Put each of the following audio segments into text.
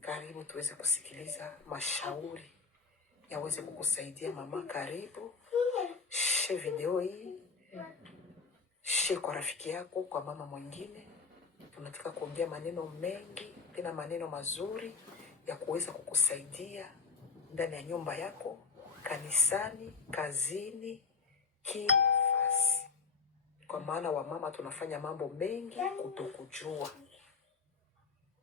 Karibu tuweze kusikiliza mashauri yaweze kukusaidia mama. Karibu share video hii, share kwa rafiki yako, kwa mama mwingine. Tunataka kuongea maneno mengi, tena maneno mazuri ya kuweza kukusaidia ndani ya nyumba yako, kanisani, kazini, kila nafasi. Kwa maana wamama tunafanya mambo mengi kutokujua.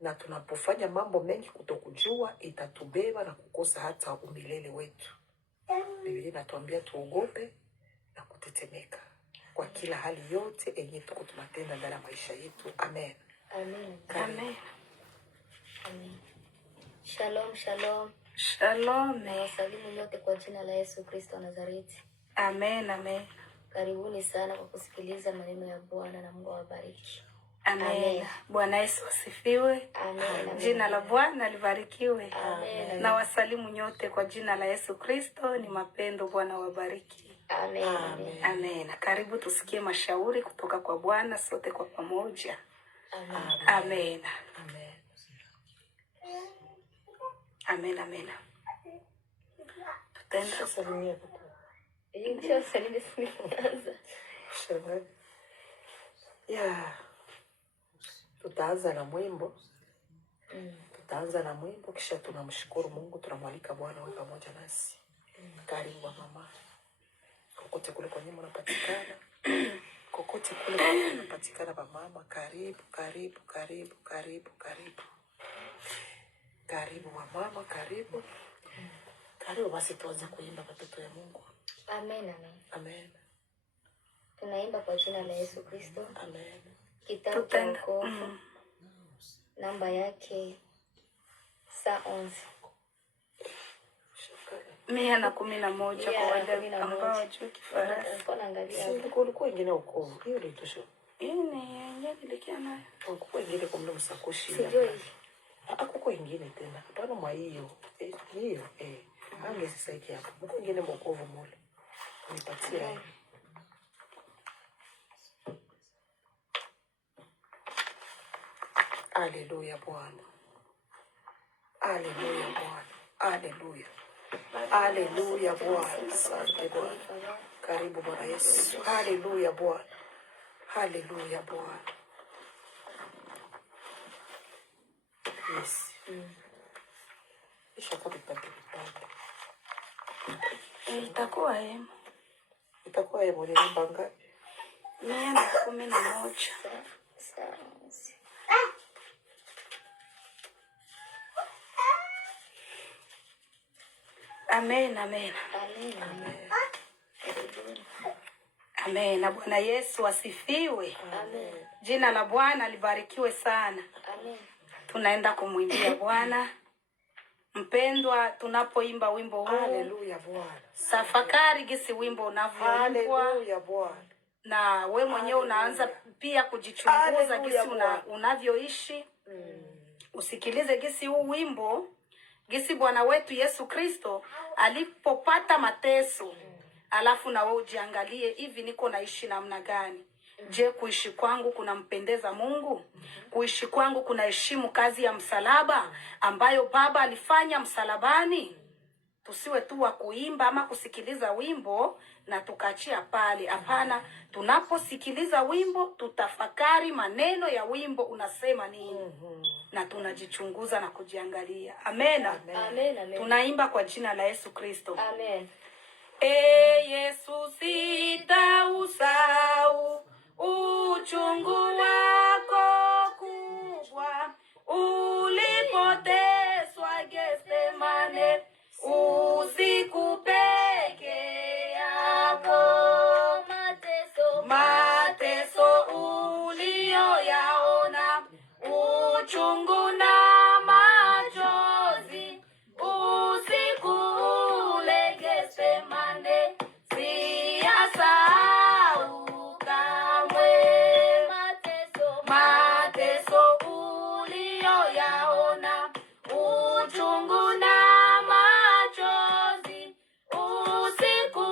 Na tunapofanya mambo mengi kutokujua, itatubeba na kukosa hata umilele wetu. Biblia inatuambia tuogope na kutetemeka kwa kila hali yote yenye tuko tunatenda ndani ya maisha yetu. Amen. Amen. Amen. Amen. Shalom, shalom. Shalom. Na wasalimu nyote kwa jina la Yesu Kristo wa Nazareti. Amen, amen. Karibuni sana kwa kusikiliza maneno ya Bwana na Mungu awabariki. Amen. Amen. Bwana Yesu asifiwe. Amen. Jina la Bwana libarikiwe. Amen. Na wasalimu nyote kwa jina la Yesu Kristo, ni mapendo. Bwana wabariki. Amen. Amen. Amen. Karibu tusikie mashauri kutoka kwa Bwana sote kwa pamoja. Amen. Amen. Amen. Amen, amen. Tutaenda Salimia Ndio salimi sinaanza. Shalom. Tutaanza na mwimbo. Tutaanza na mwimbo kisha tunamshukuru Mungu, tunamwalika Bwana awe pamoja nasi. Karibu mama. Kokote kule kwa nyuma unapatikana. Kokote kule kwa nyuma unapatikana mama. Karibu, karibu, karibu, karibu, karibu. Karibu mama, karibu. Karibu basi tuanze kuimba watoto ya Mungu. Amen, amen. Amen. Tunaimba kwa jina la Yesu Kristo. Amen. Kitabu cha wokovu. Namba yake 11. 111 kwa wale ambao wajua Kifaransa. Kwa naangalia Kulikuwa ingine wokovu. Hiyo ndio tosho. Yenye nilikia nayo. Kulikuwa ingine kwa mdomo sakoshi. sijui. Hakuko ingine tena. Hapana mwa hiyo. Hiyo ange sasa hiki hapo. Kulikuwa ingine wokovu mole. Nipatia. Haleluya Bwana. Haleluya Bwana. Haleluya. Haleluya Bwana. Asante Bwana. Karibu Bwana Yesu. Haleluya Bwana. Haleluya Bwana. Yes. Isha kwa vipande. Itakuwa hema. Itakuwa hema ni namba ngapi? 111. Sawa. Amen, amen. Amen. Amen. Amen. Na Bwana Yesu asifiwe. Amen. Jina la Bwana libarikiwe sana. Amen. Tunaenda kumwimbia Bwana. Mpendwa, tunapoimba wimbo huu, Haleluya Bwana. tafakari gisi wimbo unavyoimbwa. Haleluya Bwana. Na we mwenyewe unaanza pia kujichunguza gisi unavyoishi. Usikilize gisi huu wimbo, gisi Bwana wetu Yesu Kristo alipopata mateso. Alafu na wewe ujiangalie, hivi niko naishi namna gani? Je, kuishi kwangu kunampendeza Mungu? Kuishi kwangu kunaheshimu kazi ya msalaba ambayo Baba alifanya msalabani? Tusiwe tu wa kuimba ama kusikiliza wimbo na tukachia pale. Hapana, tunaposikiliza wimbo tutafakari maneno ya wimbo unasema nini. Na tunajichunguza na kujiangalia. Amen. Amen. Amen. Tunaimba kwa jina la Yesu Kristo. Amen. Yesu, sitausahau uchungu wako kubwa ulipoteswa Getsemane, usiku peke yako. Mateso uliyoyaona, uchungu na machozi, usiku ule Getsemane, siyasahau kamwe. Mateso uliyoyaona, uchungu na machozi, usiku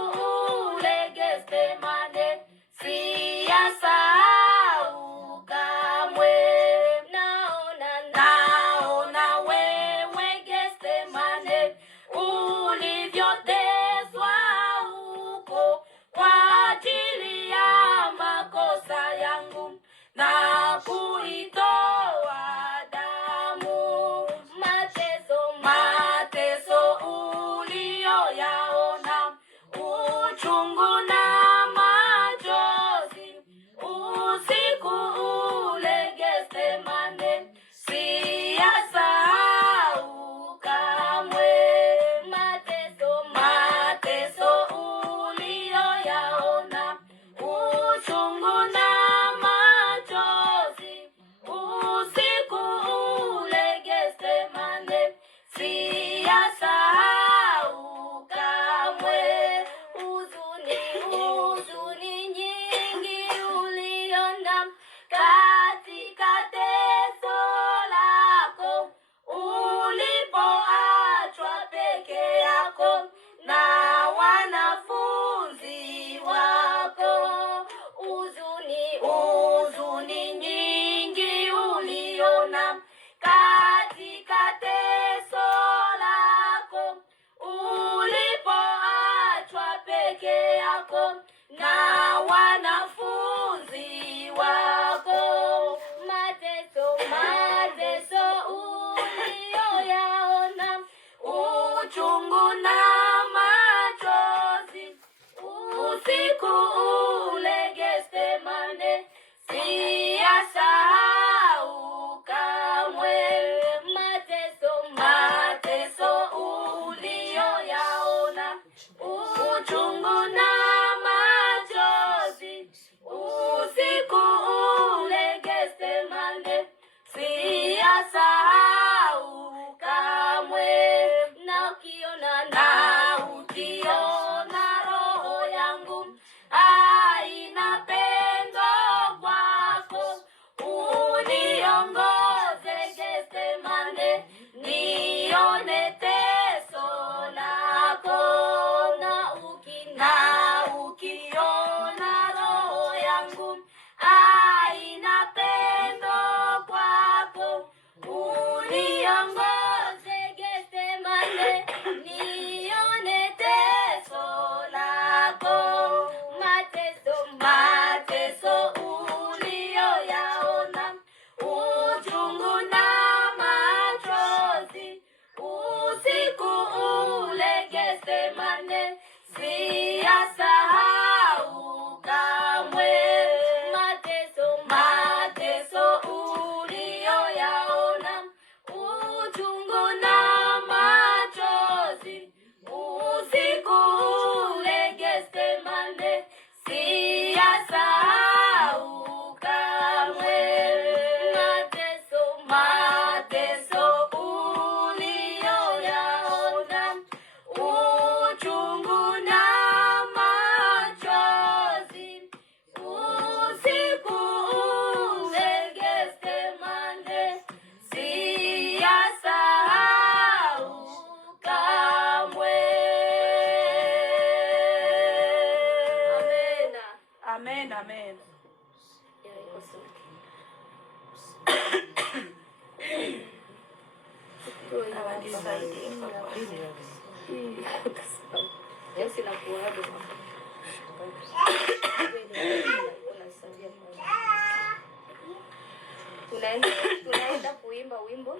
ule Getsemane, siyasahau kamwe. Naona wewe siyasahau kamwe. Huzuni nyingi uliona katika teso lako, ulipoachwa peke yako na wanafunzi wako. Huzuni nyingi uliona katika teso lako, ulipoachwa peke yako na wanafunzi wako. Mateso uliyoyaona, uchungu na machozi, usiku ule Getsemane, siyasahau kamwe. Mateso uliyoyaona, uchungu na machozi, usiku ule Getsemane, siyasahau kamwe. Na ukiona roho yangu haina pendo kwako, uniongoze Getsemane, nione teso lako. Na ukiona roho yangu haina pendo kwako, uniongoze Getsemane, nione teso lako. Mateso uliyoyaona, uchungu na machozi, usiku ule Getsemane, siyasahau kamwe. Mateso uliyoyaona, uchungu na machozi, usiku ule Getsemane, siyasahau kamwe. Mateso uliyoyaona, uchungu na machozi, usiku ule Getsemane, siyasahau kamwe. Amen, amen. Tunaenda kuimba wimbo.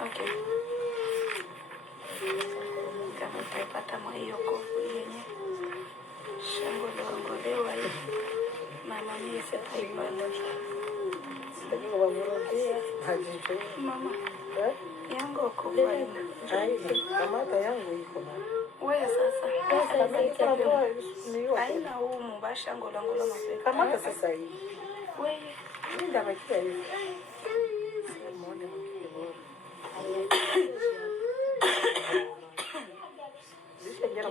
Okay. Kama utapata hiyo kofu yenye shango longolewa hivi, mama mimi sitaipata. Sijui wamurudia hajicho Mama yangu kubwa ina kamata yangu iko na wewe sasa niyo haina huu mbasha ngolongola mapepe kamata sasa hivi wewe ndio makia hivi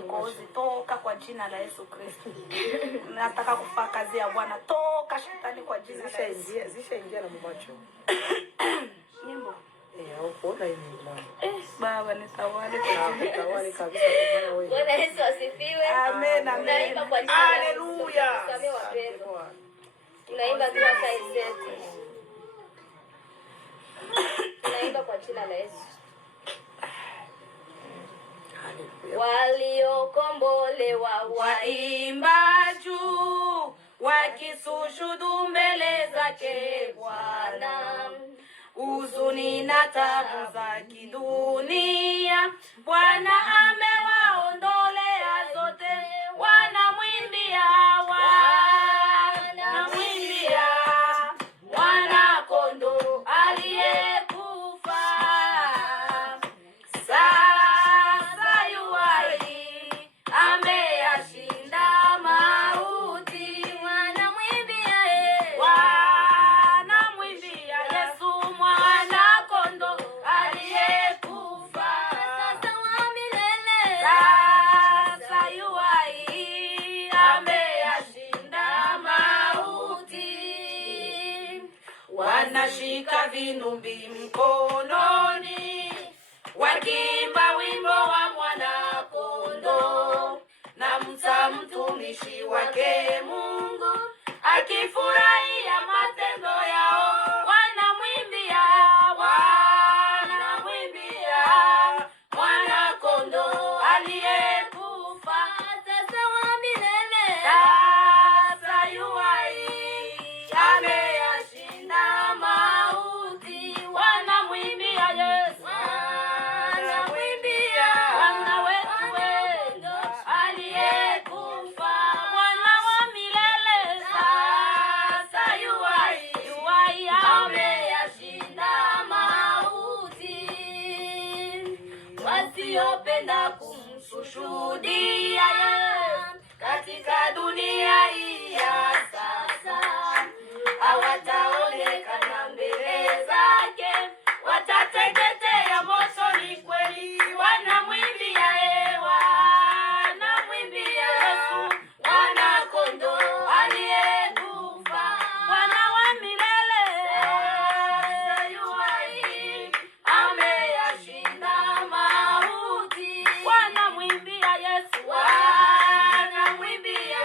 Kozi, toka kwa jina la Yesu Kristo. Nataka kufanya kazi ya Bwana. Toka shetani kwa jina la Yesu. Zishaingia na macho. Nyimbo. Au kuona hii mama. Baba nitawale kwa jina. Nitawale kabisa kwa maana wewe. Bwana Yesu asifiwe. Amen, amen. Tunaimba kwa jina. Haleluya. Tusamee wapendwa. Tunaimba kwa size zetu. Tunaimba kwa jina la Yesu. Waliokombolewa waimba juu, wakisujudu mbele zake Bwana. Huzuni na tabu za kidunia Bwana amewaondolea zote. Wanamwimbia, wanamwimbia Mwana Kondoo aliyekufa. Sasa yu wameshika vinumbi mkononi, wakiimba wimbo wa mwana kondoo, na Musa mtumishi wake Mungu akifurahia matendo yao, wanamwimbia mwana kondoo aliyekufa, sasa wa milele, sasa yu hai, ameyashinda mauti. Wanamwimbia Yesu, wanamwimbia Bwana wetu aliyekufa, Bwana wa milele, sasa yu hai, ameyashinda mauti. Wasiopenda kumshuhudia katika dunia hii ya sasa, hawataonekana mbele zake, watateketea motoni kweli. Wanamwimbia wanamwimbia Yesu, mwana kondoo aliyekufa, Bwana wa milele, yu hai, ameyashinda mauti. Wanamwimbia Yesu, wanamwimbia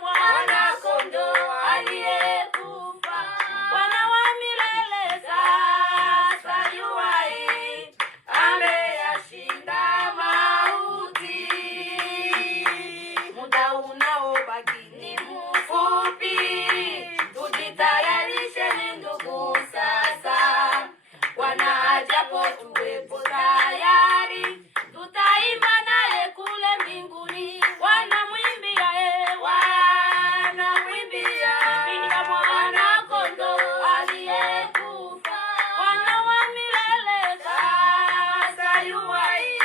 mwana kondoo aliyekufa, Bwana wa milele, sasa yu hai, ameyashinda mauti. Muda unaobaki ni mfupi, tujitayarishe ni ndugu sasa. Bwana ajapo tuwepo tayari, tutaimba naye kule mbinguni. Wanamwimbia wanamwimbia mwana kondoo aliyekufa, Bwana wa milele, sasa yu hai,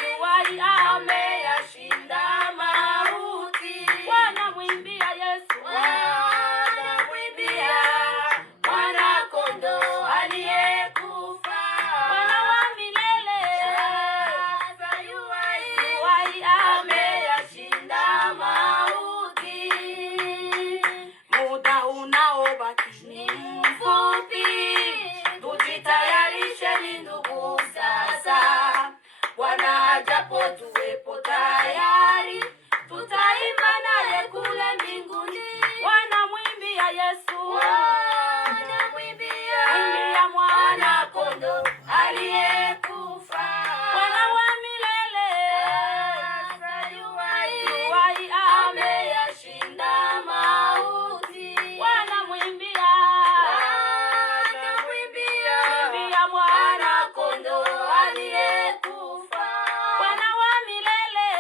ameyashinda mauti. Wanamwimbia Yesu, wanamwimbia mwana kondoo aliyekufa, Bwana wa milele, sasa yu hai, ameyashinda mauti. Muda unaobaki ni mfupi, tujitayarishe ni ndugu sasa. Bwana ajapo tuwepo tayari, tutaimba naye kule mbinguni. Wanamwimbia Yesu, wanamwimbia mwana kondoo aliyekufa, Bwana wa milele, sasa yu hai, ameyashinda mauti. Wanamwimbia mwana kondoo aliyekufa, Bwana wa milele,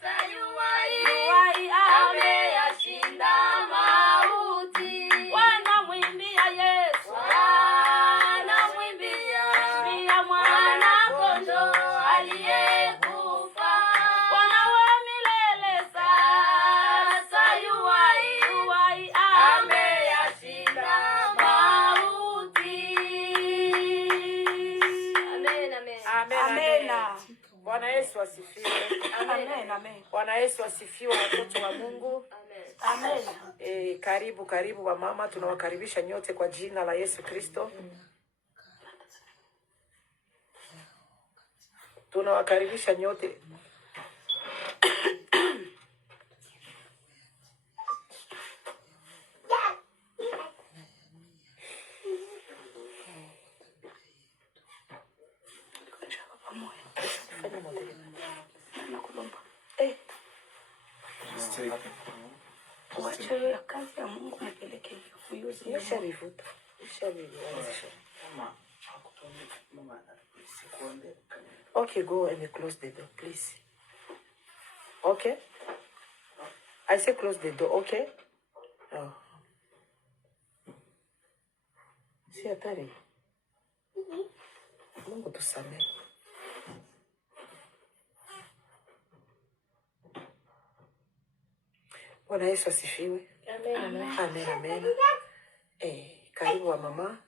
sasa yu hai, ameyashinda mauti. Wanamwimbia Yesu, wanamwimbia mwana kondoo aliyekufa, Bwana wa milele, sasa yu hai, ameyashinda mauti. Amen, amen. Amen. Bwana Yesu asifiwe. Amen. Bwana Yesu asifiwe, watoto wa Mungu. Amen. Karibu wa mama, tunawakaribisha nyote kwa jina la Yesu Kristo. Tunawakaribisha nyote. Wacha kazi ya Mungu mpeleke uyuzi. Nishavivuta. Okay, go and close the door, please. Okay? I say close the door, okay? Oh. Si hatari. Mungu tusamehe. Bwana Yesu asifiwe. Amen. Karibu wa mama.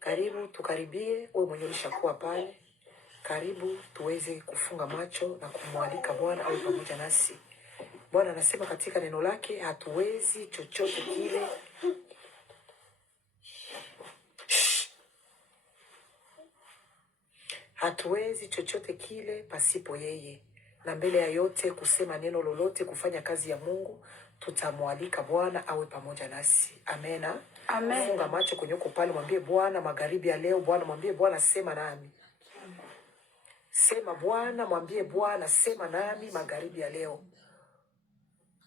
Karibu tukaribie, wewe mwenyewe ulishakuwa pale. Karibu tuweze kufunga macho na kumwalika Bwana awe pamoja nasi. Bwana anasema katika neno lake hatuwezi chochote kile Hatuwezi chochote kile pasipo yeye, na mbele ya yote kusema neno lolote, kufanya kazi ya Mungu, tutamwalika Bwana awe pamoja nasi. Amena. Amen. Funga macho kwenye uko pale, mwambie Bwana magharibi ya leo, Bwana mwambie Bwana sema nami. Sema Bwana, mwambie Bwana sema nami magharibi ya leo.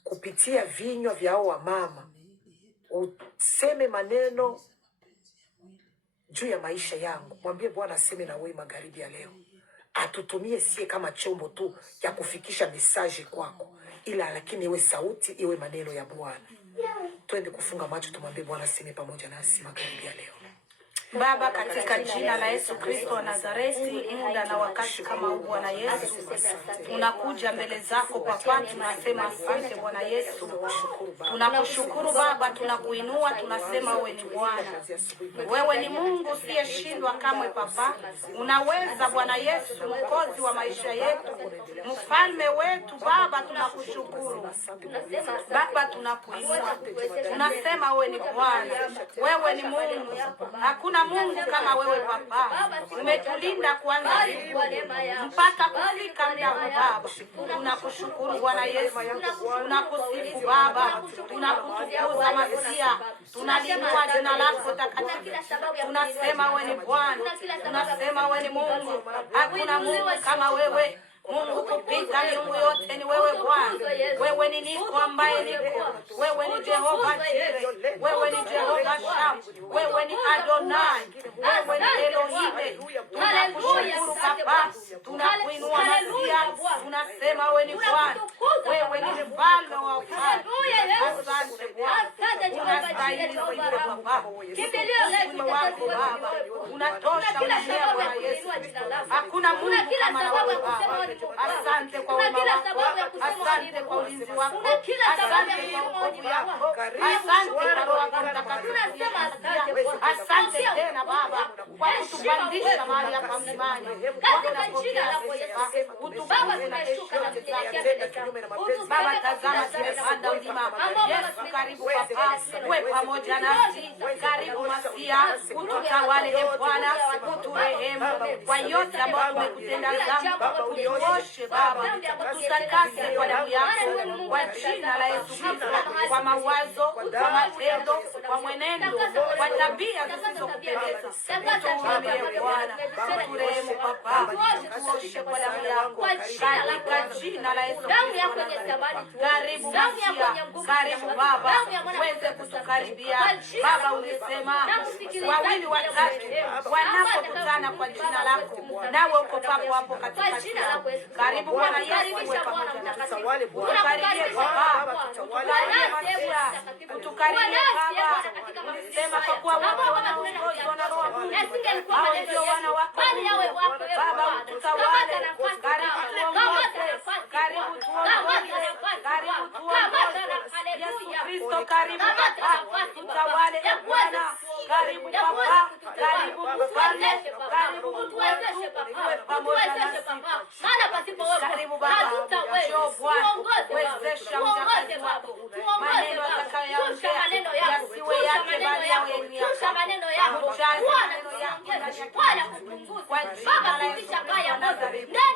Kupitia vinywa vya hao wamama, useme maneno juu ya maisha yangu. Mwambie Bwana aseme na wewe magharibi ya leo. Atutumie sie kama chombo tu ya kufikisha message kwako, ila lakini iwe sauti, iwe maneno ya Bwana. Twende kufunga macho, tumwambie Bwana aseme pamoja nasi magharibi ya leo. Baba, katika jina la Yesu Kristo wa Nazareti, muda na wakati kama huu Bwana Yesu, tunakuja mbele zako Papa, tunasema asante Bwana Yesu. Tunakushukuru Baba, tunakuinua, tunasema wewe ni Bwana. Wewe ni Mungu usiyeshindwa kamwe Papa. Unaweza Bwana Yesu, mkozi wa maisha yetu, mfalme wetu Baba, tunakushukuru. Baba, tunakuinua. Tunasema wewe ni Bwana. Wewe ni Mungu. Hakuna Mungu kama wewe Papa. Umetulinda kuanza mpaka kufika muda huu Baba. Tunakushukuru Bwana Yesu. Tunakusifu Baba. Tunakutukuza Masia. Tunalinua jina lako takatifu. Tunasema wewe ni Bwana. Tunasema wewe ni Mungu. Hakuna Mungu kama wewe. Mungu kupita miungu yote ni wewe Bwana. Wewe ni niko ambaye niko. Wewe ni Jehova Jire. Wewe ni Jehova Sham. Wewe ni Adonai. Wewe ni Elohim. Tunakushukuru Baba. Tunakuinua Masia. Tunasema wewe ni Bwana. Wewe ni mfalme wa wafalme. Asante Bwana. Unastahili sifa Baba. Kimbilio wako Baba. Unatosha mwenyewe Bwana Yesu. Hakuna Mungu kama wewe Baba. Asante kwa wema wako. Asante kwa ulinzi wako. Asante kwa wokovu wako. Asante kwa Roho wako Mtakatifu. Asante tena Baba kwa kutupandisha mahali hapa mlimani. Baba, tazama tumepanda mlima. Yesu karibu Papa. Uwe pamoja nasi. Karibu Masia. Ututawale Bwana. Uturehemu kwa yote ambayo tumekutenda dhambi. Tuoshe Baba, tutakase kwa damu yako, kwa jina la Yesu Kristo, kwa mawazo, kwa matendo, kwa mwenendo, kwa tabia zisizokupendeza. Tuombe Bwana, turehemu Papa, tuoshe kwa damu yako, katika jina la Yesu Kristo. Karibu Masia, karibu Baba, uweze kutukaribia. Baba, ulisema wawili watatu wanapokutana kwa jina lako, nawe uko papo hapo katika jina lako. Karibu Bwana Yesu, uwe pamoja nasi. Utukaribie Baba, utukaribie Masia, utukaribie Baba. Ulisema kwa kuwa wote wanaongozwa na Roho Mungu, hao ndio wana wako. Baba, ututawale. Karibu tuongoze. Karibu tuongoze. Karibu tuongoze. Yesu Kristo, karibu Baba, tutawale Bwana. Karibu Baba, karibu Mfalme, karibu utuwezeshe Baba, pamoja nasi. Karibu Baba, njoo Bwana, wezesha mtakazi wako. Maneno atakayoyaongea yasiwe yake bali yawe ni yako. Mjaze maneno yako kwa jina la Yesu Kristo.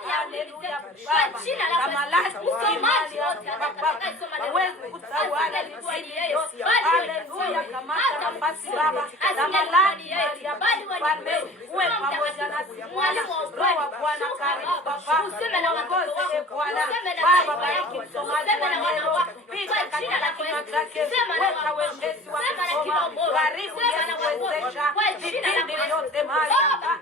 Haleluya Baba, kama lazima imani Baba, uweze kutawala nchi yote. Haleluya, kamata nafasi Baba, kama lazima Baba, uwe pamoja nasi. Roho wa Bwana karibu Baba, uongoze Bwana. Baba, bariki msomaji wa neno, pita katika kinywa chake, weka wepesi wa kusoma. Karibu Yesu, wezesha vipindi vyote mahali hapa.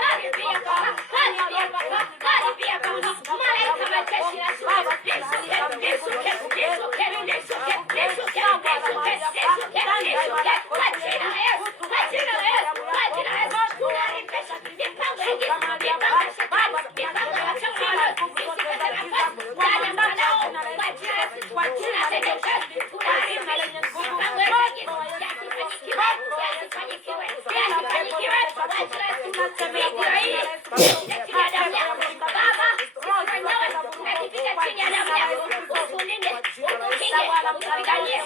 Karibia Yesu, tunatenda kazi, tunaharibu mipango yetu yasifanyikiwe, yasifanyikiwe kwa jina la Yesu. Video hii chini ya damu yako Baba, mwenyewe nakipiga chini ya damu yako, ukulinde, ukukinge, ukupiganie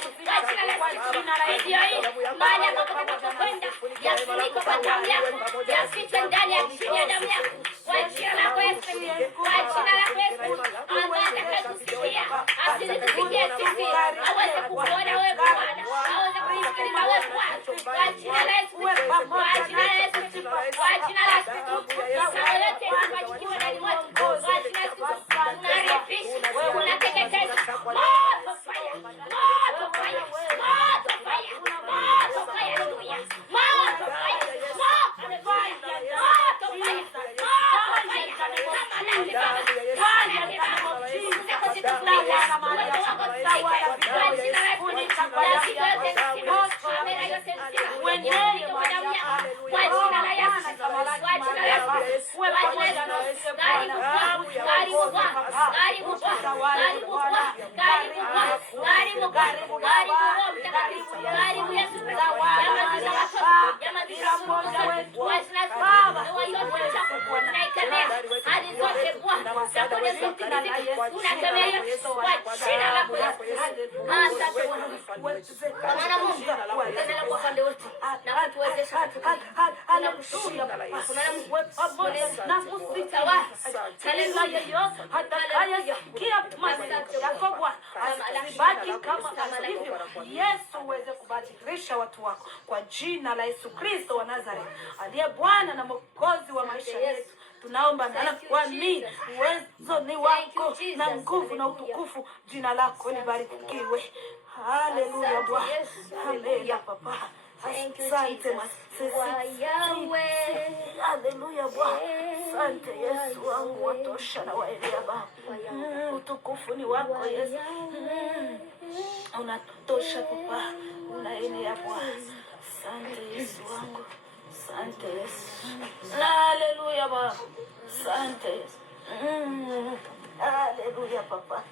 kwa jina la Yesu. Video hii mahali ambapo tunapokwenda yafunikwe kwa damu yako, yafichwe ndani ya chini ya damu yako kwa jina la Yesu, kwa jina la Yesu. Ambaye atakayetusikia asitusikie sisi, aweze kukuona wewe Bwana, aweze kusikiliza wewe Bwana, kwa jina la Yesu, kwa jina la Yesu, kwa jina la Yesu. Yote tufanyikiwe ndani mwetu kwa jina la Yesu. Tunarifisha, tunateketeza moto fire, moto fire, moto fire, moto fire, haleluya, moto fire, moto fire, moto fire, Yesu uweze kubadilisha watu wako kwa jina la Yesu Kristo wa Nazareth, aliye Bwana na Mwokozi wa maisha yetu. Tunaomba na kuamini uwezo ni wako na nguvu na utukufu. Jina lako libarikiwe. Haleluya Bwana. Haleluya Papa. Asante haleluya Bwana. Asante Yesu wangu, watosha na waelea Baba. Utukufu ni wako Yesu. Unatosha Papa. Unaenea Bwana. Asante Yesu wangu. Asante Yesu. Haleluya Baba. Asante Yesu. Haleluya Papa.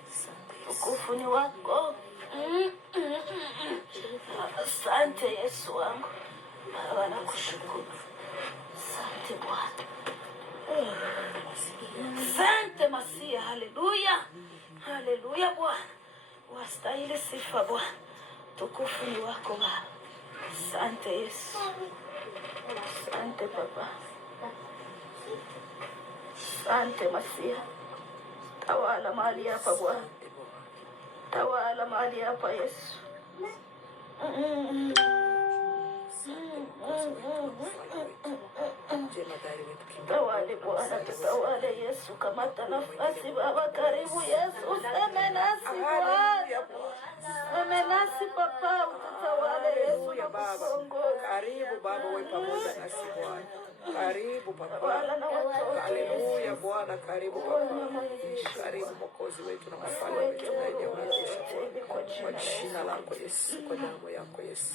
Utukufu ni wako. Asante Yesu wangu. Baba nakushukuru. Asante Bwana. Asante Masia. Haleluya. Haleluya Bwana. Wastahili sifa Bwana. Utukufu ni wako Baba. Asante Yesu. Asante Baba. Asante Masia. Tawala mahali hapa Bwana. Tawala mahali hapa Yesu. Tawale Bwana, tutawale Yesu. Kamata nafasi Baba, karibu Yesu. Useme nasi Bwana. Useme nasi Papa, utawale Yesu na kuongoza. Karibu Baba, wewe pamoja nasi Bwana. Karibu Papa. Haleluya Bwana, karibu Papa. Karibu Mwokozi wetu na mfalme wetu tunayemwonyesha kwa jina lako Yesu, kwa damu yako Yesu.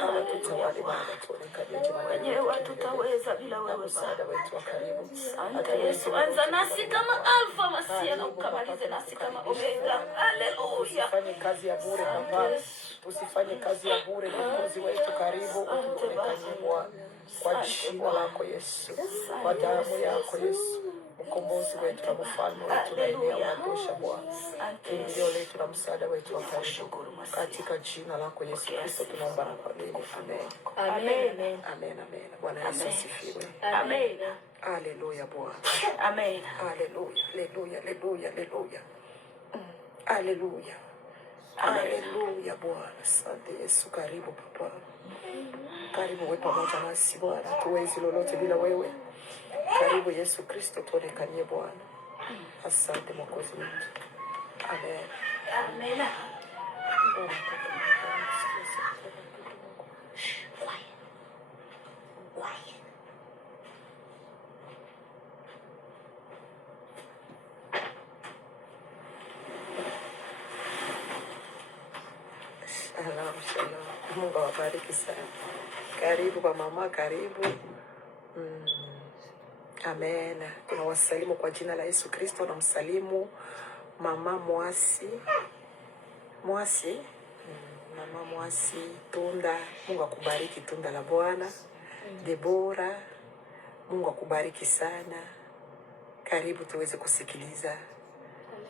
Baba tutawale Baba, tuonekane wenyewe tutaweza bila wewe Baba. Msaada wetu wa karibu. Asante Yesu, anza nasi kama Alfa Masia na ukamalize nasi kama Omega. Haleluya. Usifanye kazi ya bure Baba. Usifanye kazi ya bure Mwokozi wetu, karibu utuonekane Bwana. Kwa jina lako Yesu, kwa damu yako Yesu, mkombozi wetu na mfalme wetu na eneo unatosha Bwana. Kimbilio letu na msaada wetu wa karibu. Katika jina lako Yesu Kristo tunaomba na kuamini. Amen. Amen. Amen. Amen. Bwana Yesu asifiwe. Amen. Haleluya Bwana. Amen. Haleluya. Haleluya. Haleluya. Haleluya. Haleluya. Haleluya Bwana. Asante Yesu, karibu Papa. Karibu wewe pamoja nasi Bwana. Tuwezi lolote bila wewe. Karibu Yesu Kristo, tuonekanie Bwana. Asante Mwokozi wetu. Amen. Amen. Shalom, shalom. Mungu awabariki sana. Karibu kwa mama, karibu. Amen. Tunawasalimu kwa jina la Yesu Kristo. Namsalimu mama Mwasi Mwasi, mama Mwasi, Tunda, Mungu akubariki, Tunda la Bwana. Debora, Mungu akubariki sana. Karibu tuweze kusikiliza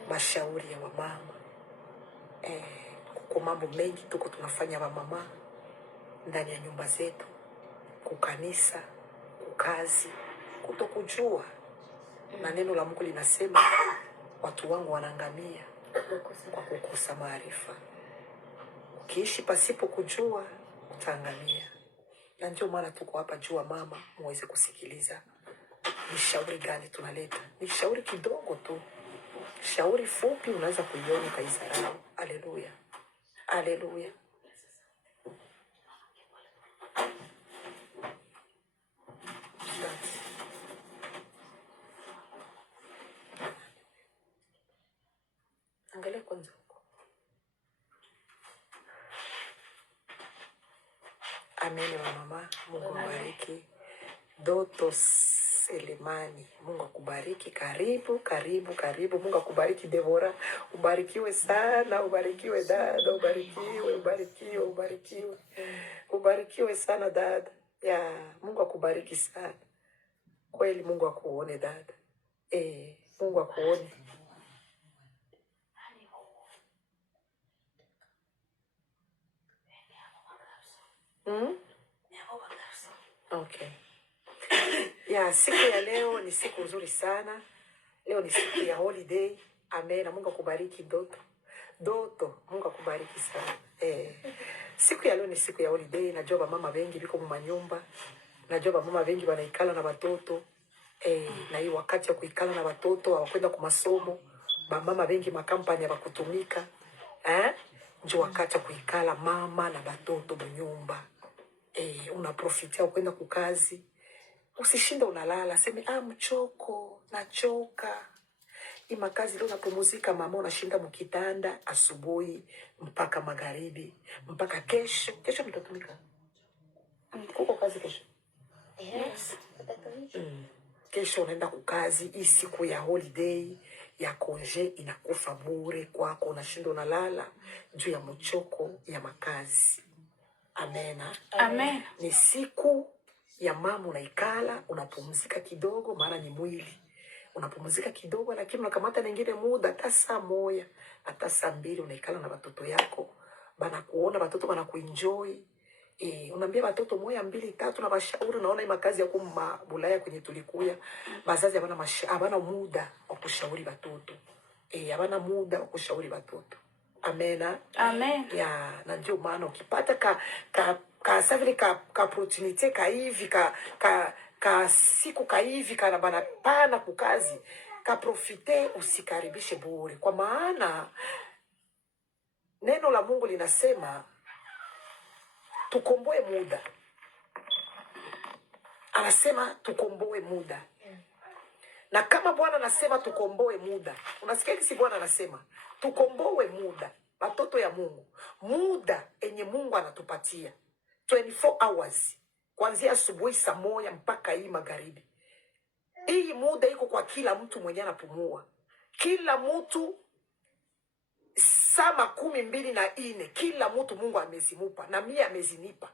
mashauri ya wamama. Kuko mambo mengi tuko tunafanya wamama ndani ya nyumba zetu, kukanisa, kukazi, kutokujua. Na neno la Mungu linasema watu wangu wanaangamia kwa kukosa maarifa. Ukiishi pasipo kujua utaangamia. Na ndio maana tuko hapa jua mama muweze kusikiliza ni shauri gani tunaleta. Ni shauri kidogo tu. Shauri fupi unaweza kuiona kaisarau. Haleluya. Haleluya. Angalia kwanza huko. Amen mama. Mungu awabariki. Doto Selemani, Mungu akubariki. Karibu, karibu, karibu. Mungu akubariki Debora. Ubarikiwe sana, ubarikiwe dada, ubarikiwe, ubarikiwe, ubarikiwe. Ubarikiwe sana dada. Ya, Mungu akubariki sana. Kweli Mungu akuone dada. Mungu akuone. Okay. Ya, siku ya leo ni siku nzuri sana. Leo ni siku ya holiday. Amen. Mungu akubariki Doto. Doto, Mungu akubariki sana. Siku ya leo ni siku ya holiday. Najua mama wengi biko mu manyumba. Najua mama wengi wanaikala na watoto. Na hii wakati ya kuikala na watoto hawakwenda kwa masomo. Mama wengi makampani ya kutumika. Ndio wakati ya kuikala mama na watoto mu nyumba. Unaprofitia kwenda kukazi. Usishinde unalala, sema mchoko, nachoka. Ima kazi leo napumzika mama, unashinda mkitanda asubuhi mpaka magharibi, mpaka kesho. Kesho mtatumika. Kuko kazi kesho? Yes. Kesho unaenda kukazi. Hii siku ya holiday ya konje inakufa bure kwako, unashinda unalala juu ya mchoko ya makazi. Amena. Amen. Ni siku ya mama unaikala, unapumzika kidogo, maana ni mwili. Unapumzika kidogo, lakini unakamata nyingine muda, hata saa moja, hata saa mbili unaikala na watoto yako. Bana kuona watoto bana kuenjoy. Unaambia watoto moja, mbili, tatu na bashauri. Unaona hii makazi ya kuma Bulaya kwenye tulikuya, bazazi habana muda wa kushauri watoto. Habana muda wa kushauri watoto. Amena. Amen. Ya, na ndio maana ukipata ka savile ka opportunity ka hivi ka siku ka hivi kana bana pana kukazi, ka profite, usikaribishe bure. Kwa maana neno la Mungu linasema tukomboe muda. Anasema tukomboe muda. Na kama Bwana anasema tukomboe muda, unasikia kisi Bwana anasema tukomboe muda, watoto ya Mungu. Muda enye Mungu anatupatia 24 hours, kuanzia asubuhi saa moja mpaka hii magharibi. Hii muda iko kwa kila mtu mwenye anapumua. Kila mtu saa 24. Kila mtu Mungu amezimupa, na mimi amezinipa.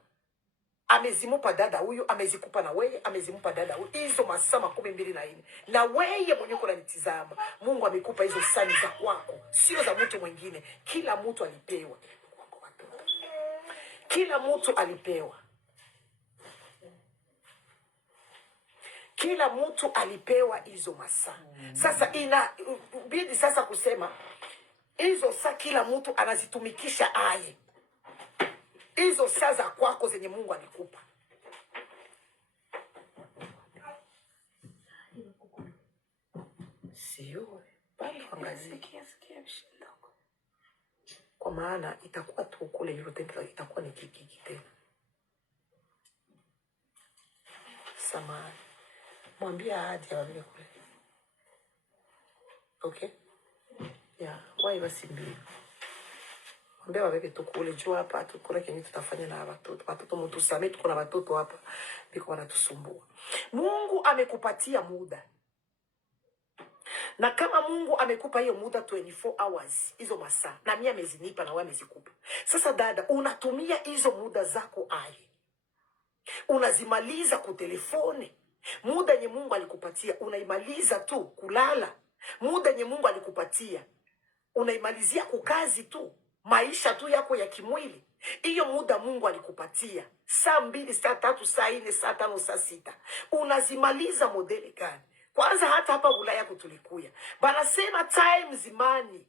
Amezimupa dada huyu, amezikupa na wewe, amezimupa dada huyu. Hizo masaa 24. Na wewe mwenye uko unanitazama, Mungu amekupa hizo saa za kwako, sio za mtu mwingine. Kila mtu alipewa. Kila mtu alipewa. Kila mtu alipewa hizo masaa. Sasa inabidi sasa kusema hizo saa kila mtu anazitumikisha aye. Hizo saa za kwako zenye Mungu alikupa. Sio bali angazie kwa maana itakuwa tu kule yote, itakuwa ni kiki tena. Samahani. Mwambie hadi ya vile kule. Okay? Yeah, why basi mbili. Mwambie wabebe tu kule juu hapa tukuna kenye tutafanya na watoto. Watoto mtusamee, tuko na watoto hapa biko wanatusumbua. Mungu amekupatia muda. Na kama Mungu amekupa hiyo muda 24 hours, hizo masaa, na mimi amezinipa na wewe amezikupa. Sasa dada, unatumia hizo muda zako aje? Unazimaliza kutelefone? Muda yenye Mungu alikupatia unaimaliza tu kulala? Muda yenye Mungu alikupatia unaimalizia kukazi tu, maisha tu yako ya kimwili? Hiyo muda Mungu alikupatia saa 2, saa 3, saa 4, saa 5, saa 6, unazimaliza modeli gani? Kwanza hata hapa Ulaya kutulikuya banasema time zimani,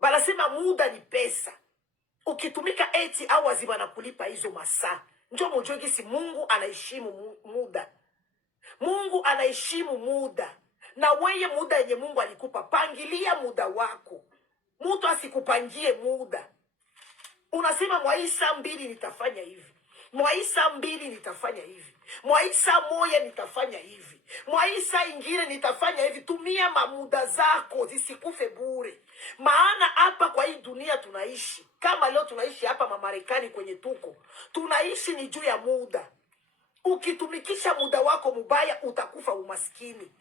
banasema muda ni pesa. Ukitumika 8 hours banakulipa hizo masaa. Njoo mjue gisi Mungu anaheshimu muda. Mungu anaheshimu muda. Na wewe muda yenye Mungu alikupa, pangilia muda wako. Mtu asikupangie muda. Unasema mwa hii saa 2 nitafanya hivi, mwa hii saa 2 nitafanya hivi, mwa hii saa 1 nitafanya hivi, mwa hii saa ingine nitafanya hivi. Tumia mamuda zako zisikufe bure. Maana hapa kwa hii dunia tunaishi, kama leo tunaishi hapa Marekani kwenye tuko, tunaishi ni juu ya muda. Ukitumikisha muda wako mubaya utakufa umaskini.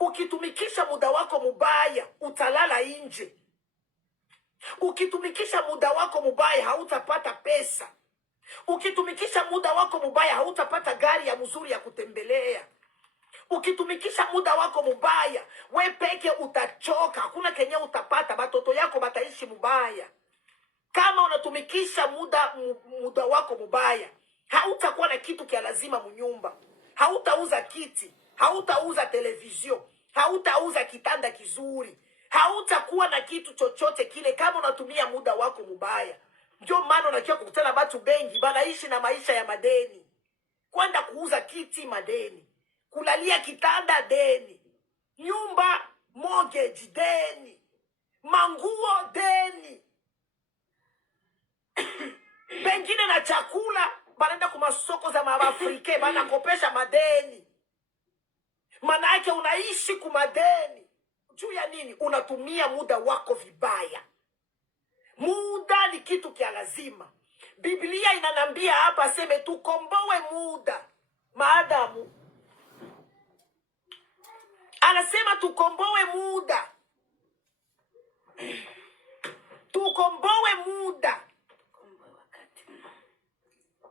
Ukitumikisha muda wako mubaya utalala nje. Ukitumikisha muda wako mubaya hautapata pesa. Ukitumikisha muda wako mubaya hautapata gari ya mzuri ya kutembelea. Ukitumikisha muda wako mubaya, we peke utachoka, hakuna kenye utapata, batoto yako bataishi mubaya. Kama unatumikisha muda wako mubaya, hautakuwa na kitu kia lazima mnyumba. Hautauza kiti, hautauza televizio, hautauza kitanda kizuri, hautakuwa na kitu chochote kile kama unatumia muda wako mubaya. Ndio maana unakia kukutana watu bengi banaishi na maisha ya madeni. Kwenda kuuza kiti madeni, kulalia kitanda deni, nyumba mortgage deni, manguo deni. Bengine na chakula banaenda kwa masoko za Afrika banakopesha madeni. Maana yake unaishi kumadeni. Juu ya nini? Unatumia muda wako vibaya. Muda ni kitu kia lazima. Biblia inanambia hapa seme tukomboe muda. Maadamu anasema tukomboe muda. Tukomboe muda.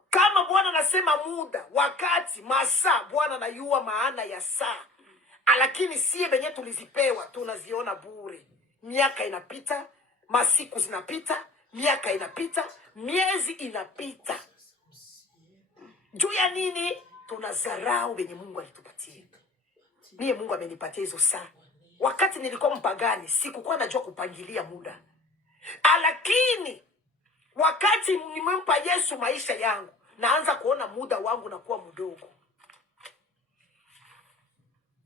Kama Bwana anasema muda, wakati, masaa, Bwana anayua maana ya saa. Lakini sie benye tulizipewa tunaziona bure. Miaka inapita, masiku zinapita, miaka inapita, miezi inapita. Juu ya nini? Tunazarau benye Mungu alitupatia. Mie Mungu amenipatia hizo saa. Wakati nilikuwa mpagani, sikukuwa najua kupangilia muda. Lakini wakati nimempa Yesu maisha yangu, naanza kuona muda wangu nakuwa mdogo.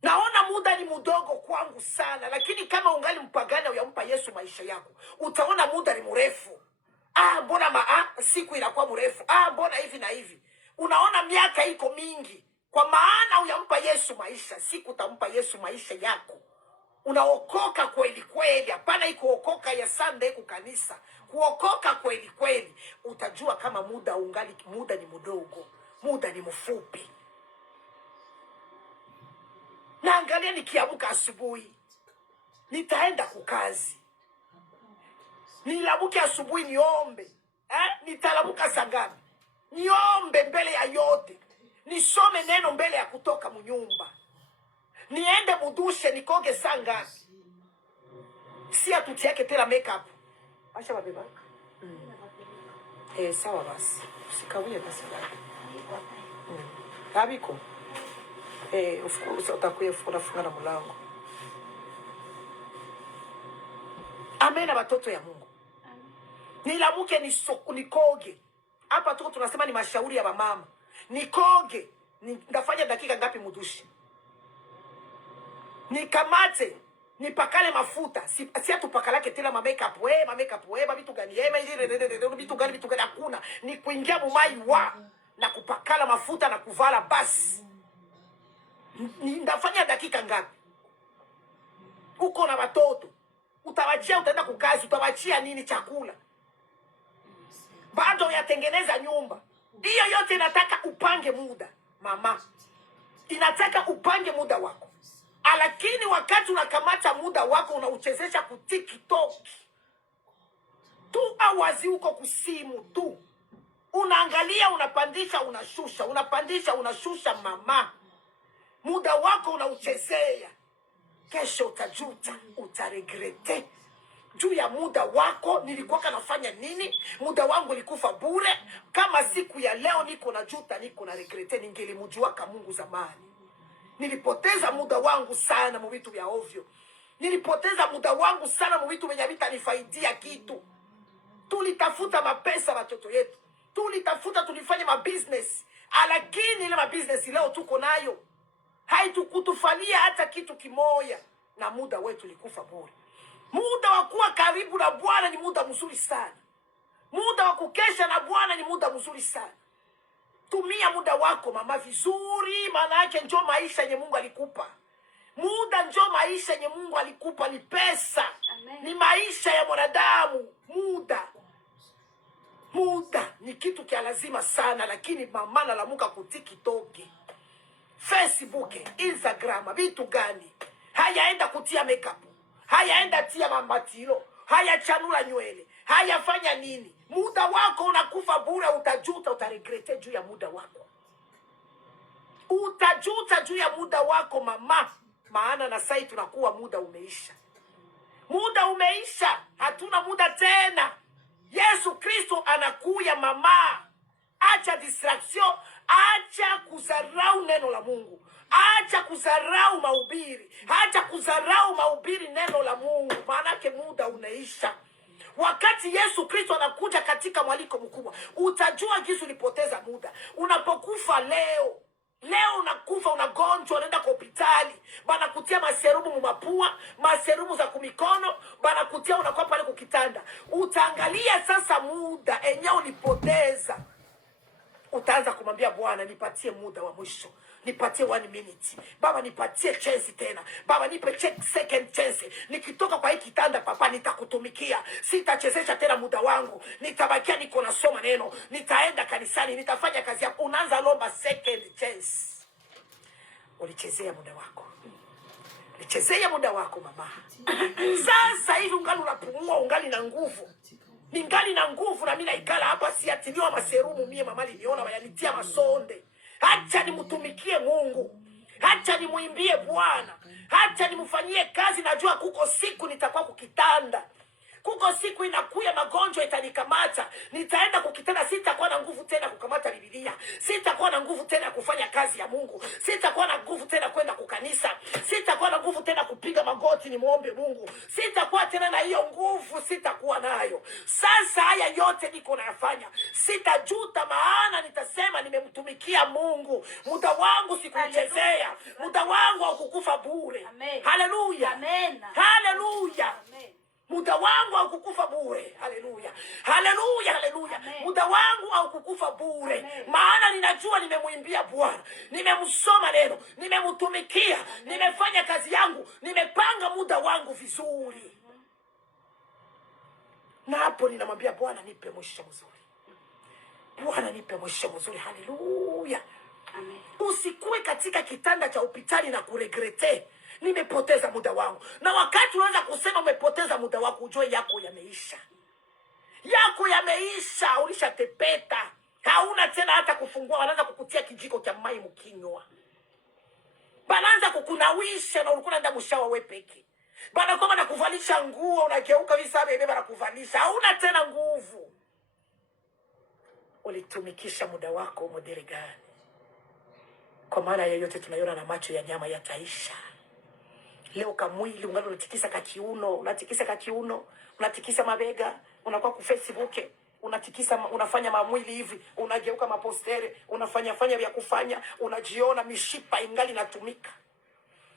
Naona muda ni mdogo kwangu sana. Lakini kama ungali mpagani uyampa Yesu maisha yako, utaona muda ni mrefu. Mbona siku inakuwa mrefu. Mbona hivi na hivi. Unaona miaka iko mingi. Kwa maana uyampa Yesu maisha. Siku utampa Yesu maisha yako, unaokoka kweli kweli. Hapana ikuokoka ya Sunday kukanisa. Kuokoka kweli kweli. Utajua kama muda ni mdogo. Muda ni mfupi. Naangalia nikiamka asubuhi, nitaenda kukazi. Nilamuke asubuhi niombe. Nitalamuka saa ngapi? Niombe mbele ya yote. Nisome neno mbele ya kutoka mnyumba. Niende mudushe nikoge saa ngapi? Si atutiake tena makeup. Acha babeba. Sawa basi. Usikawie basi basi. Habiko. Of course utakuye funga na mlango. Amena watoto ya Mungu. Nilamuke nikoge. Hapa tuko tunasema ni mashauri ya mama. Nikoge. Ndafanya dakika ngapi mudushi? Nikamate, nipakale mafuta. Si atupakalake tena makeup bitu gani? Bitu gani hakuna. Ni kuingia mumai na kupakala mafuta na kuvala basi. Ndafanya dakika ngapi? Uko na watoto. Utawachia utaenda kukazi, utawachia nini chakula? Bado yatengeneza nyumba. Hiyo yote inataka upange muda, mama. Inataka upange muda wako. Lakini wakati unakamata muda wako unauchezesha ku TikTok 2 hours huko kusimu tu, unaangalia, unapandisha, unashusha, unapandisha, unashusha, mama, muda wako unauchezea. Kesho utajuta, utaregrete juu ya muda wako. Nilikuwa nafanya nini? Muda wangu ulikufa bure. Kama siku ya leo niko na juta, niko na regrete, ningelimjuaka Mungu zamani. Nilipoteza muda wangu sana mu vitu vya ovyo. Nilipoteza muda wangu sana mu vitu vyenye havitanifaidia kitu. Tulitafuta mapesa watoto yetu, tulitafuta, tulifanya mabusiness, lakini ile mabusiness leo tuko nayo haitukutufanyia hata kitu kimoya, na muda wetu ulikufa bure. Muda wa kuwa karibu na Bwana ni muda mzuri sana. Muda wa kukesha na Bwana ni muda mzuri sana. Tumia muda wako mama vizuri, maana yake njoo maisha yenye Mungu alikupa. Muda njoo maisha yenye Mungu alikupa, ni pesa. Amen. Ni maisha ya mwanadamu. Muda ni kitu kia lazima sana, lakini mama nalamuka ku TikTok, Facebook, Instagram, vitu gani? Hayaenda kutia makeup, hayaenda tia mamatilo, hayachanula nywele, hayafanya nini? Muda wako unakufa bure. Utajuta, utaregrete juu ya muda wako. Utajuta juu ya muda wako mama, maana na sasa tunakuwa muda umeisha. Muda umeisha, hatuna muda tena. Yesu Kristo anakuya mama. Acha distraction, acha kuzarau neno la Mungu, acha kuzarau mahubiri, acha kuzarau mahubiri neno la Mungu, maana yake muda unaisha. Wakati Yesu Kristo anakuja katika mwaliko mkubwa, utajua jinsi ulipoteza muda. Unapokufa leo unakufa, unagonjwa, unaenda kwa hospitali, banakutia maserumu mumapua, maserumu za kumikono, banakutia, unakuwa pale kukitanda. Utaangalia sasa muda enyewe ulipoteza. Utaanza kumwambia Bwana, nipatie muda wa mwisho, nipatie 1 minute. Baba, nipatie chance tena. Baba, nipe second chance. Nikitoka kwa hii kitanda papa, nitakutumikia. Sitachezesha tena muda wangu. Nitabakia niko nasoma neno. Nitaenda kanisani, nitafanya kazi yangu. Unaanza lomba second chance. Ulichezea muda wako. Ulichezea muda wako mama. Sasa hivi ungali unapumua, ungali na nguvu. Ningali na nguvu na mimi naikala hapa, siatiliwa maserumu mie mama niliona wayanitia masonde. Acha nimtumikie Mungu. Acha nimuimbie Bwana. Acha nimfanyie kazi. Najua kuko siku nitakuwa kukitanda. Kuko siku inakuya magonjwa itanikamata. Nitaenda kukitanda, sitakuwa na nguvu tena kukamata Biblia. Sitakuwa na nguvu tena kufanya kazi ya Mungu. Sitakuwa na nguvu tena kwenda kukanisa. Sitakuwa na nguvu tena kupiga magoti ni muombe Mungu. Sitakuwa tena na hiyo nguvu, sitakuwa nayo. Sasa haya yote niko nayafanya, sitajuta, maana nitasema nimemtumikia Mungu. Muda wangu sikuchezea. Muda wangu haukukufa bure. Haleluya. Amen. Haleluya. Muda wangu haukukufa bure. Haleluya. Haleluya, haleluya. Muda wangu haukukufa bure. Maana ninajua nimemuimbia Bwana. Nimemsoma neno, nimemtumikia, nimefanya kazi yangu, nimepanga muda wangu vizuri. Na hapo ninamwambia Bwana, nipe mwisho mzuri. Bwana, nipe mwisho mzuri. Haleluya. Amen. Usikue katika kitanda cha hospitali na kuregrete, nimepoteza muda wangu. Na wakati unaanza kusema umepoteza muda wako, ujue yako yameisha. Yako yameisha, ulishatepeta. Hauna tena hata kufungua, wanaanza kukutia kijiko cha mai mkinywa. Banaanza kukunawisha na ulikuwa unaenda mshawa wewe peke. Bana kama nakuvalisha nguo, unageuka visa bebe banakuvalisha. Hauna tena nguvu. Ulitumikisha muda wako modeli gani? Kwa maana yoyote tunaiona na macho ya nyama yataisha. Leo kamwili ungali unatikisa kakiuno, unatikisa mabega, unakuwa ku Facebook, unatikisa, unafanya mamwili hivi, unageuka mapostere, unafanya vya kufanya, unajiona mishipa ingali inatumika.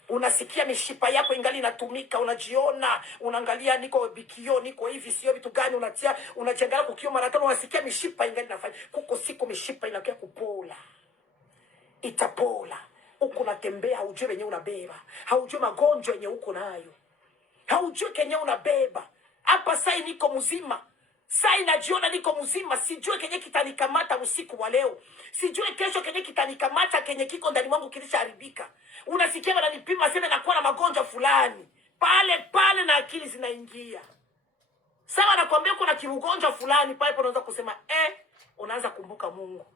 Unasikia mishipa yako ingali inatumika, unajiona, unaangalia niko bikio, niko hivi, sio vitu gani unatia, unajiangalia kukio mara 5, unasikia mishipa ingali inafanya. Kuko siku mishipa inakuwa kupola. Itapola. Uko natembea, haujui wenye unabeba. Haujui magonjwa yenye uko nayo. Haujui kenye unabeba. Hapa sasa niko mzima. Sasa najiona niko mzima, sijui kenye kitanikamata usiku wa leo. Sijui kesho kenye kitanikamata, kenye kiko ndani mwangu kilishaharibika. unasikia wananipima sema nakuwa na magonjwa fulani. Pale na akili zinaingia. Sawa, nakwambia kuna kiugonjwa fulani pale unaanza kusema unaanza kumbuka Mungu.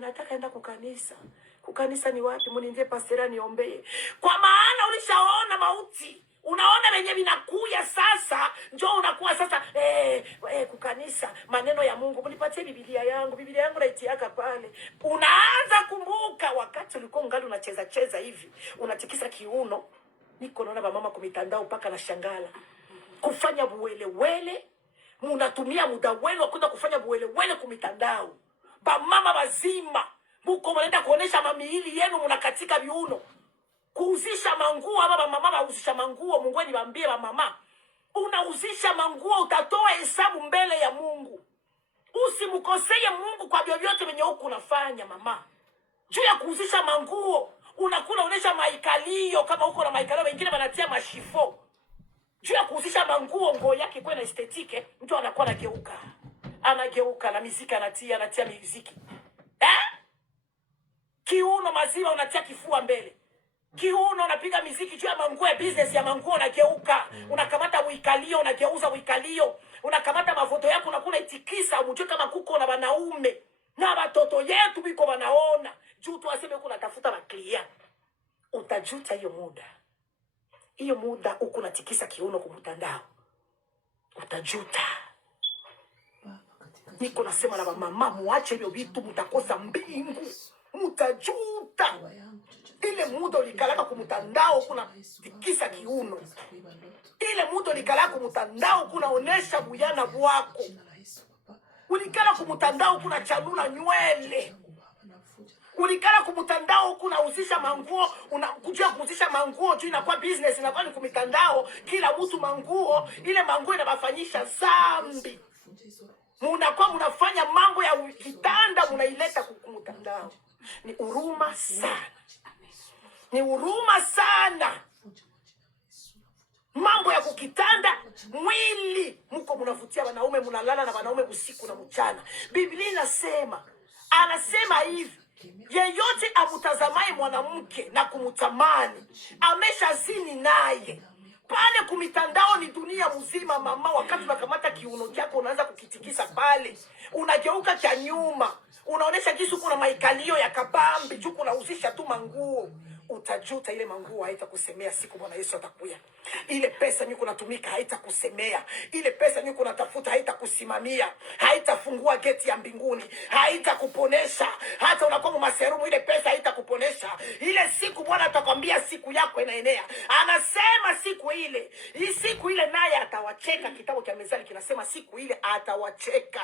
Nataka enda kukanisa. Kukanisa ni wapi? Mniambie pastora niombee. Kwa maana ulishaona mauti. Unaona wenye vinakuya sasa, njoo unakuwa sasa kukanisa, maneno ya Mungu. Mnipatie Biblia yangu naitiaka pale. Unaanza kumbuka wakati ulikuwa ungali unacheza hivi, unatikisa kiuno. Niko naona mama kwa mitandao paka na shangala. Kufanya buwele, mnatumia muda wenu kwenda kufanya buwele kwa mitandao. Mama bazima, mko mnaenda kuonesha mamiili yenu mnakatika viuno. Kuuzisha manguo ama mama bauzisha manguo. Mungu niwaambie mama, unauzisha manguo utatoa hesabu mbele ya Mungu. Usimkoseye Mungu kwa vyovyote venye huko unafanya mama. Juu ya kuuzisha manguo, unakula unesha maikalio kama huko na maikalio wengine wanatia mashifo. Juu ya kuuzisha manguo, nguo yake kwa na estetike, mtu anakuwa anageuka na muziki anatia muziki. Kiuno maziwa unatia kifua mbele. Kiuno unapiga muziki juu ya manguo ya business ya manguo unageuka. Unakamata uikalio unageuza uikalio. Unakamata mafoto yako unakula itikisa umjue kama kuko na wanaume. Na watoto yetu biko wanaona. Juu tu aseme uko natafuta maklia. Utajuta hiyo muda. Hiyo muda huko unatikisa kiuno kwa mtandao. Utajuta. Niko nasema na mama muache hiyo vitu mtakosa mbingu. Mtajuta. Ile muda ulikalaka kumtandao kuna tikisa kiuno. Ile muda ulikalaka kumtandao kuna onesha buyana bwako. Ulikala kumtandao kuna chanuna nywele. Ulikala kumtandao kuna uzisha manguo, unakujia kuuzisha manguo tu inakuwa business inakuwa ni kumtandao, kila mtu manguo, ile manguo inabafanyisha zambi. Mnafanya mambo ya kitanda mnaileta kumtandao. Ni huruma sana. Ni huruma sana. Mambo ya kukitanda mwili mko mnavutia wanaume, mnalala na wanaume usiku na mchana. Biblia anasema hivi, yeyote amutazamaye mwanamke na kumtamani ameshazini naye. Pale kumitandao ni dunia mzima mama. Wakati unakamata kiuno chako unaanza kukitikisa pale, unageuka cha nyuma, unaonesha kisu kuna maikalio ya kabambi, juu kunauzisha tu manguo. Utajuta. Ile manguo haitakusemea siku Bwana Yesu atakuya. Ile pesa nyuko natumika haitakusemea. Ile pesa nyuko natafuta haitakusimamia. Haitafungua geti ya mbinguni. Haitakuponesha. Hata unakuwa maserumu ile pesa haitakuponesha. Ile siku Bwana atakwambia siku yako inaenea. Anasema siku ile. Hii siku ile naye atawacheka. Kitabu cha Mezali kinasema siku ile atawacheka.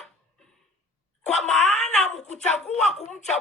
Kwa maana mkuchagua kumcha